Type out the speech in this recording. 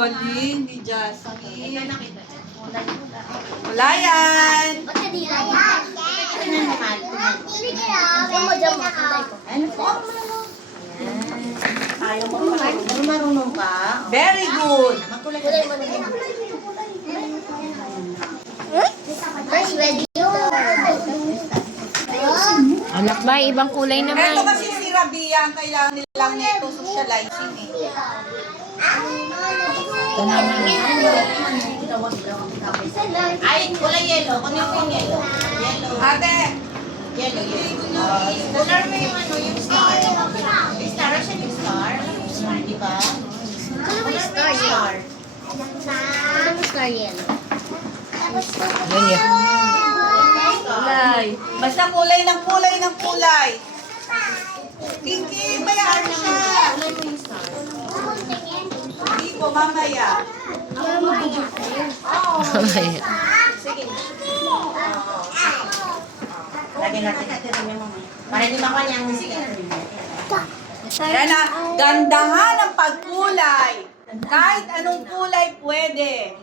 galing ni Jasmine. Wala yan. Marunong ka? Very good. Anak ba, ibang kulay Ito naman. kasi si Rabia, ang kailangan nilang neto socializing eh. Ito naman. Ay, kulay yellow. Ano yung yellow? Yellow. Ate, Yellow, yellow. Color mo yung ano, yung star. Yung star, siya yung star. Star, di ba? Color star. Star. Yun yun. kulay. Basta kulay ng kulay ng kulay. Kinky, bayaan siya. Color mo yung star. Hindi po, mamaya. Mamaya. Sige. Lagyan natin yung mamaya. Para hindi makanyang sige. Yan na, gandahan ang pagkulay. Kahit anong kulay pwede.